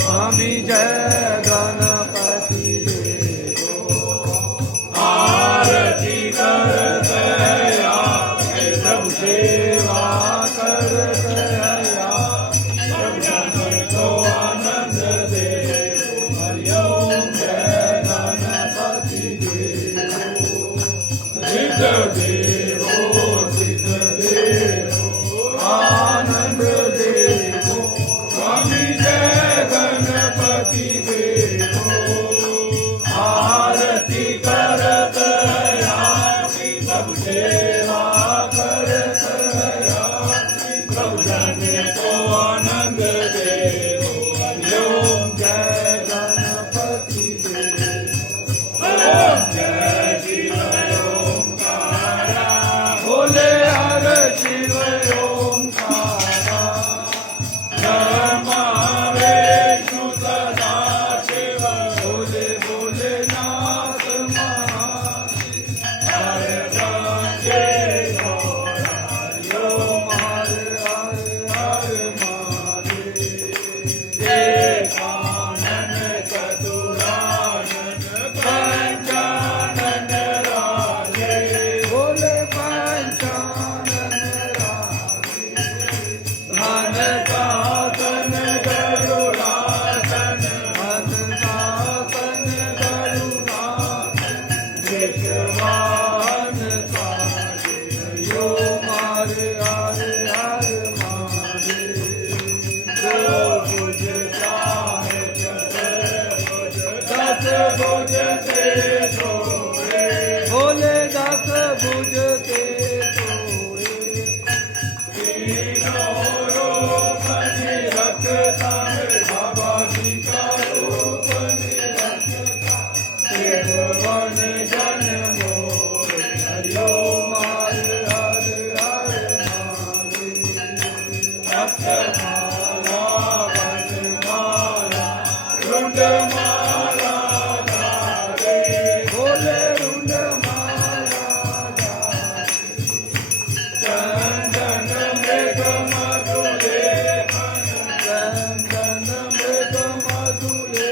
स्वामी जय गणपति देवो आरती करते या सब सेवा करते या सब जन को आनंद दे हरिओम जय गणपति देवो सिद्ध देवो सिद्ध देवो आनंद देवो स्वामी जय गणपति देवो आरती करत यासी सब सेवा करत यासी सब जन को आनंद देवो हरिओम जय गणपति देवो ओम जय शिव ओंकारा बोले हर शिव ओंकारा ब्रह्मा विष्णु सदा शिव बोले बोले नाथ महाशिव हरे राधे हरिओ हरे हरे हरे महादेव एकानन चतुरानन पंचानन राधे बोले पंचानन राधे धन सासन गरुड़ासन धन सासन गरुड़ासन विश्वान साजे यो मारे हरे हरे महादेव जो भुज चाहे दस भुज से सोए बोले दस भुज से सोए तीनों रूप निरखता है बाबा जी का रूप निरखता त्रिभुवन जन मोरे हरिओम हरे हरे हरे महादेव रक्तमाला वनमाला रुंडमाला धारे बोले रुंडमाला धारे चंदन मृग मधुले चंदन मृग मधुले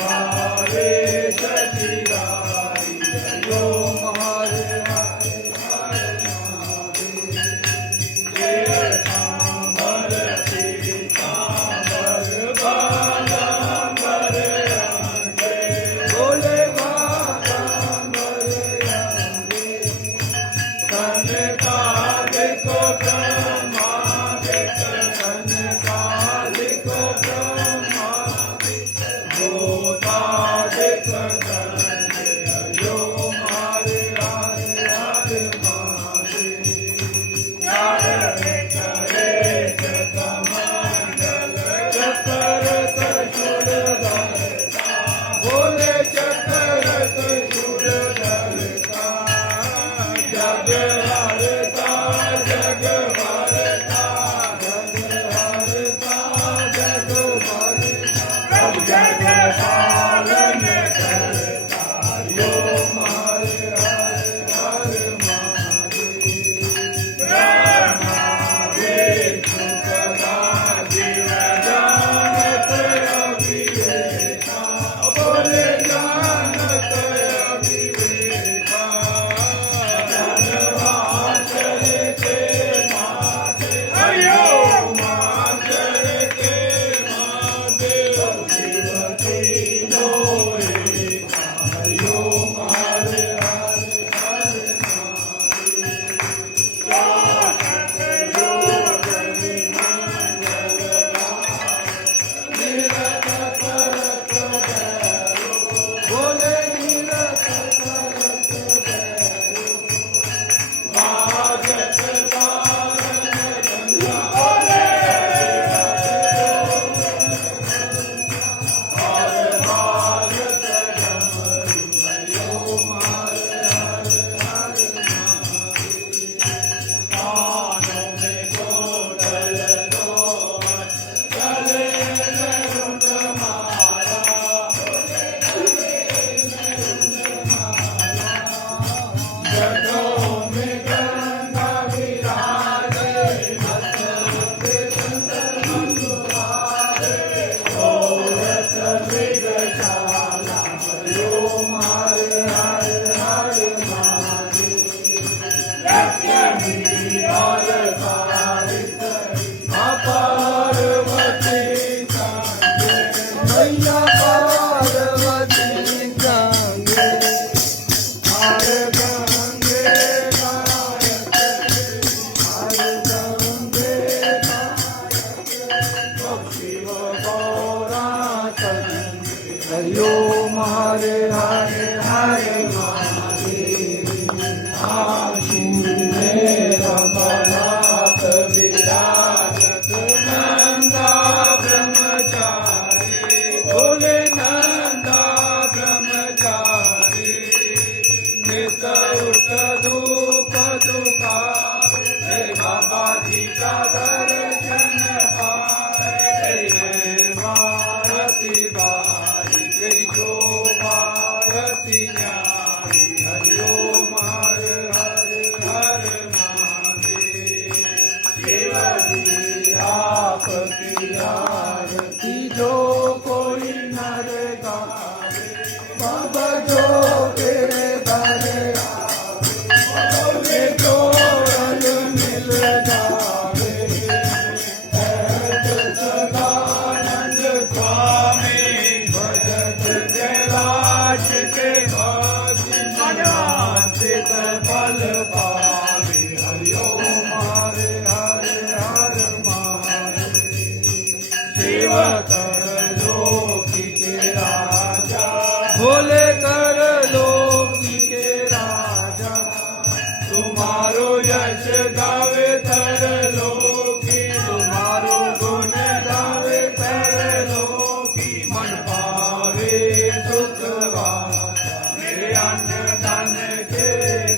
भावे शशिराई हरिओम हरे हरे हरे महादेव तीर्थांबर हरिओम हरे हरे हरे रघुनाथ विराजत नंदा ब्रह्मचारी बोले नंदा ब्रह्मचारी नित उठ धूप दुखा हे बाबा जी का दर्शन पाए भारती बारी गई शोभारती न्यारी हरिओम हरे हरे हरे महादेव शिवजी आपकी आरती जो कोई नर गावे बाबा जो तेरे दरे आवे जो रंग मिल जावे ऐसे सदानंद स्वामी भजत कैलाश के वासी मनवांछित फल पावे हरिओम हरे हरे हरे महादेव शिव कर लोकी के राजा भोले कर लोकी के राजा तुम्हारो यश गावे तर लोकी तुम्हारो गुण गावे तर लोकी मन पावे सुख वाचा मेरे अन्न धन के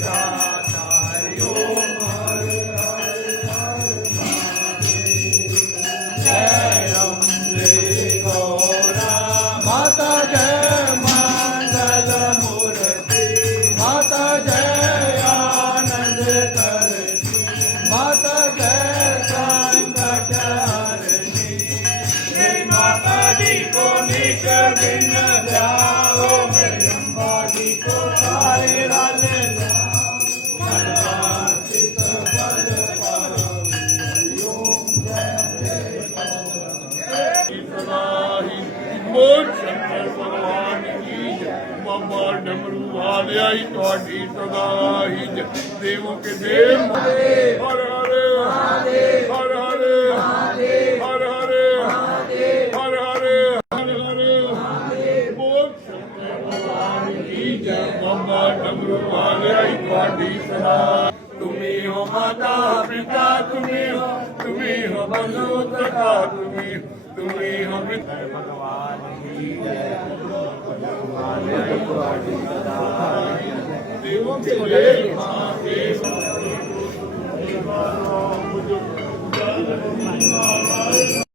दाता हरिओम हरे हरे हरे जय अम्बे गौरा माता जय मंगल मूर्ति माता जय आनंद करती माता जय संकट हरती मेरी माता जी को निज दिन जाओ मेरी अम्बा जी को सारे लाल मनवांछित फल पाओ हरिओम बोल शंकर भगवान की जय। बाबा डमरू वाले आई ਤੁਹਾਡੀ ਸਦਾ ਹੀ ਜੈ। देवों के देव हर हर हर हर हर हर हर हर हर हर बोल शंकर भगवान की जय। बाबा डमरू वाले आई ਤੁਹਾਡੀ सदा तुम्ही हो माता पिता तुम्ही हो बंधु सखा तुम्ही हो मित्र भगवान की जय। देवों के देव